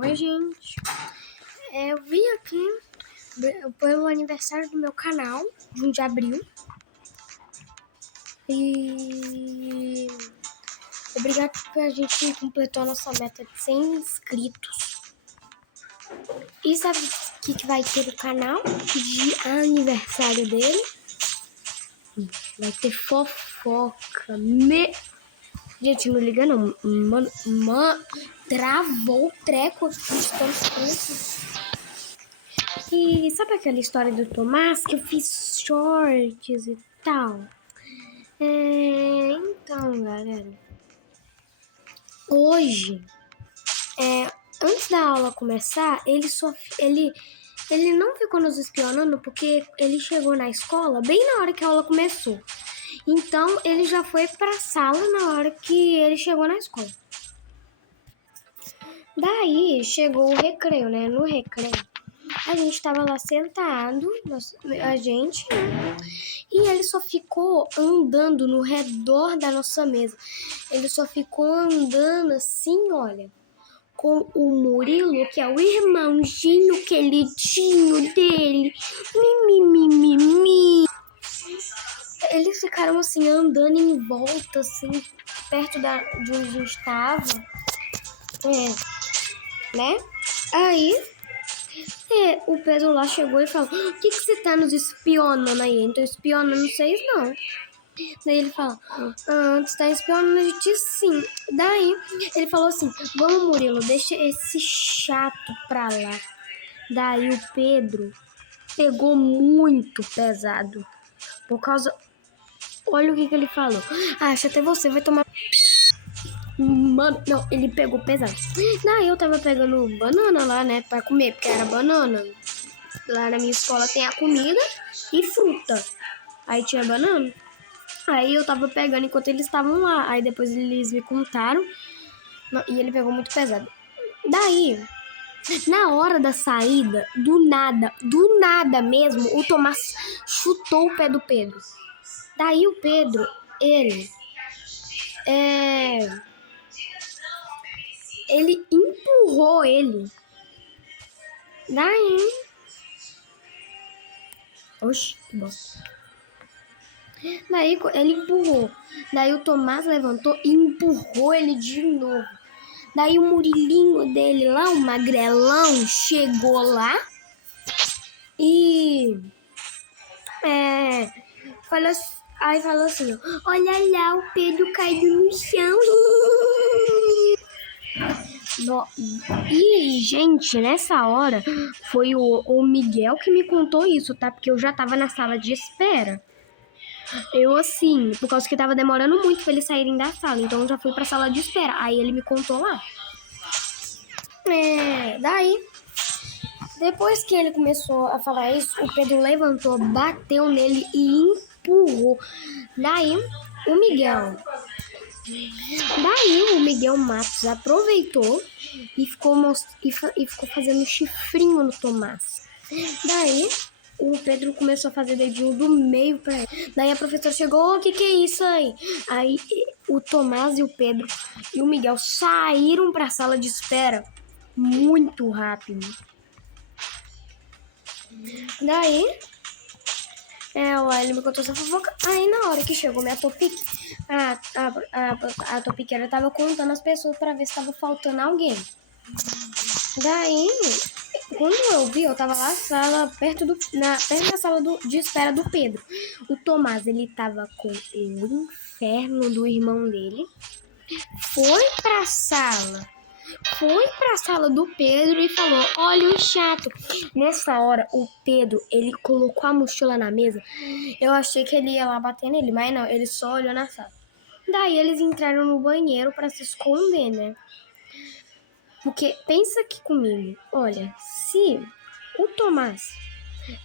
Oi, gente. Eu vim aqui pelo aniversário do meu canal, 1 de abril. E obrigado porque a gente completou a nossa meta de 100 inscritos. E sabe o que vai ter no canal de aniversário dele? Vai ter fofoca. Gente, não liga não. Mano, travou o treco aqui de tantos pontos. E sabe aquela história do Tomás que eu fiz shorts e tal? Então, galera, hoje, antes da aula começar, ele não ficou nos espionando porque ele chegou na escola bem na hora que a aula começou. Então, ele já foi pra sala na hora que ele chegou na escola. Daí, chegou o recreio, né? No recreio, a gente tava lá sentado, a gente, né? E ele só ficou andando no redor da nossa mesa. Ele só ficou andando assim, olha, com o Murilo, que é o irmãozinho queridinho dele. Mi. Eles ficaram assim, andando em volta, assim, perto de onde a gente estava. Né? Aí, o Pedro lá chegou e falou: o que você tá nos espionando aí? Então, espionando vocês não. Daí ele fala: tu tá espionando a gente sim. Daí ele falou assim: vamos, Murilo, deixa esse chato pra lá. Daí o Pedro pegou muito pesado. Por causa. Olha o que ele falou. Acho até você vai tomar. Mano, não, ele pegou pesado. Daí eu tava pegando banana lá, né, pra comer, porque era banana. Lá na minha escola tem a comida e fruta. Aí tinha banana. Aí eu tava pegando enquanto eles estavam lá. Aí depois eles me contaram. E ele pegou muito pesado. Daí, na hora da saída, do nada mesmo, o Tomás chutou o pé do Pedro. Daí o Pedro, ele empurrou ele. Daí, oxi, que bosta. Daí ele empurrou. Daí o Tomás levantou e empurrou ele de novo. Daí o Murilinho dele lá, o magrelão, chegou lá e falou assim: olha lá, o Pedro caiu no chão. E, gente, nessa hora foi o Miguel que me contou isso, tá? Porque eu já tava na sala de espera. Eu, assim, por causa que tava demorando muito pra eles saírem da sala. Então eu já fui pra sala de espera. Aí ele me contou lá. Daí, depois que ele começou a falar isso, o Pedro levantou, bateu nele e empurrou. Daí, o Miguel Matos aproveitou e ficou fazendo chifrinho no Tomás. Daí, o Pedro começou a fazer dedinho do meio pra ele. Daí a professora chegou: o que é isso aí? Aí o Tomás e o Pedro e o Miguel saíram pra sala de espera muito rápido. Daí, ele me contou essa fofoca. Aí na hora que chegou minha Topic, a topiqueira tava contando as pessoas pra ver se tava faltando alguém. Daí, quando eu vi, eu tava lá na sala, perto da sala de espera do Pedro. O Tomás, ele tava com o inferno do irmão dele. Foi pra sala do Pedro e falou: olha o chato. Nessa hora, o Pedro, ele colocou a mochila na mesa. Eu achei que ele ia lá bater nele, mas não, ele só olhou na sala. Daí eles entraram no banheiro pra se esconder, né? Porque pensa aqui comigo, olha, se o Tomás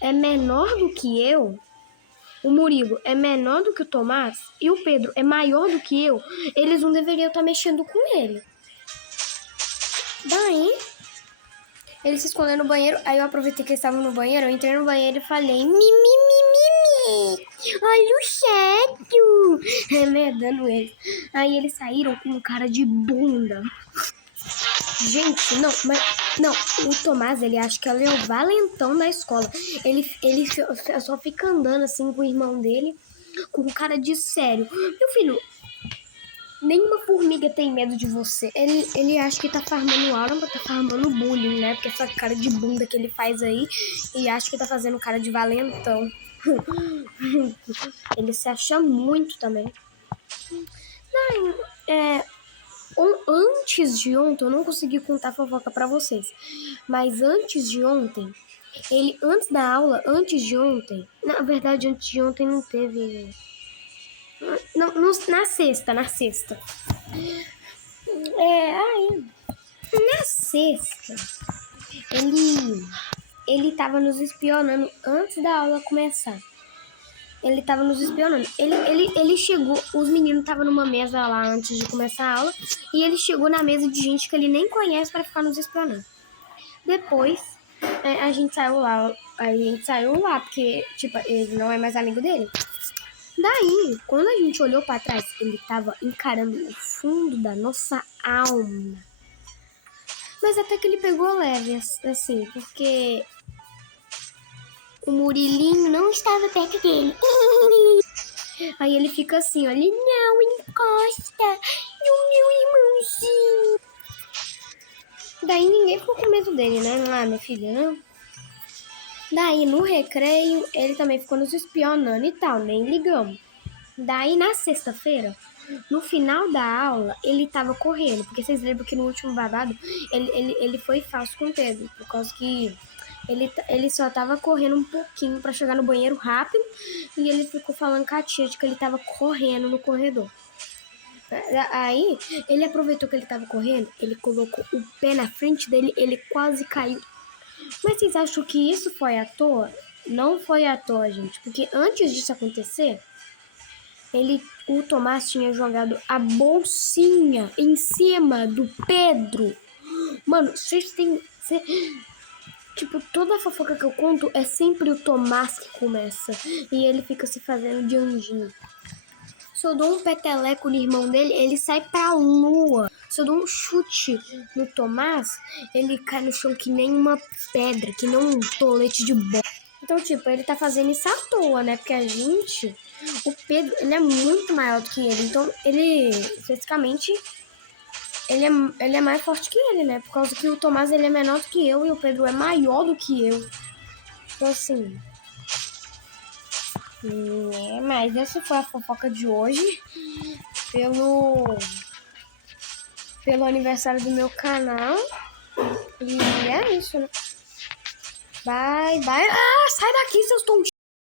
é menor do que eu, o Murilo é menor do que o Tomás e o Pedro é maior do que eu, eles não deveriam estar mexendo com ele. Daí, eles se esconderam no banheiro, aí eu aproveitei que eles estavam no banheiro, eu entrei no banheiro e falei: olha o chato, remedando eles. Aí eles saíram com cara de bunda. Gente, não, mas... Não, o Tomás, ele acha que ele é o valentão da escola. Ele só fica andando assim com o irmão dele, com cara de sério. Meu filho, nenhuma formiga tem medo de você. Ele acha que tá farmando aula, mas tá farmando bullying, né? Porque essa cara de bunda que ele faz aí, e acha que tá fazendo cara de valentão. Ele se acha muito também. Antes de ontem, eu não consegui contar a fofoca pra vocês. Mas antes de ontem, antes da aula, antes de ontem... Na verdade, antes de ontem não teve... Não, na sexta. Na sexta, ele tava nos espionando antes da aula começar. Ele tava nos espionando. Ele chegou, os meninos estavam numa mesa lá antes de começar a aula, e ele chegou na mesa de gente que ele nem conhece pra ficar nos espionando. Depois, a gente saiu lá, porque, tipo, ele não é mais amigo dele. Daí, quando a gente olhou pra trás, ele tava encarando o fundo da nossa alma. Mas até que ele pegou leve, assim, porque o Murilinho não estava perto dele. Aí ele fica assim, ó, ele não encosta no meu irmãozinho. Daí ninguém ficou com medo dele, né? Ah, minha filha, não. Daí no recreio, ele também ficou nos espionando e tal, nem ligamos. Daí na sexta-feira, no final da aula, ele tava correndo. Porque vocês lembram que no último babado, ele foi falso com o Pedro. Por causa que ele só tava correndo um pouquinho pra chegar no banheiro rápido. E ele ficou falando com a tia de que ele tava correndo no corredor. Aí, ele aproveitou que ele tava correndo, ele colocou o pé na frente dele, ele quase caiu. Mas vocês acham que isso foi à toa? Não foi à toa, gente. Porque antes disso acontecer, o Tomás tinha jogado a bolsinha em cima do Pedro. Mano, tipo, toda a fofoca que eu conto é sempre o Tomás que começa. E ele fica se fazendo de anjinho. Se eu dou um peteleco no irmão dele, ele sai pra lua. Se eu dou um chute no Tomás, ele cai no chão que nem uma pedra, que nem um tolete de bola. Então, tipo, ele tá fazendo isso à toa, né? Porque o Pedro, ele é muito maior do que ele. Então, fisicamente, ele é mais forte que ele, né? Por causa que o Tomás, ele é menor do que eu e o Pedro é maior do que eu. Então, assim... mas essa foi a fofoca de hoje. Pelo aniversário do meu canal. E é isso, né? Bye, bye. Ah, sai daqui, seus tontinhos.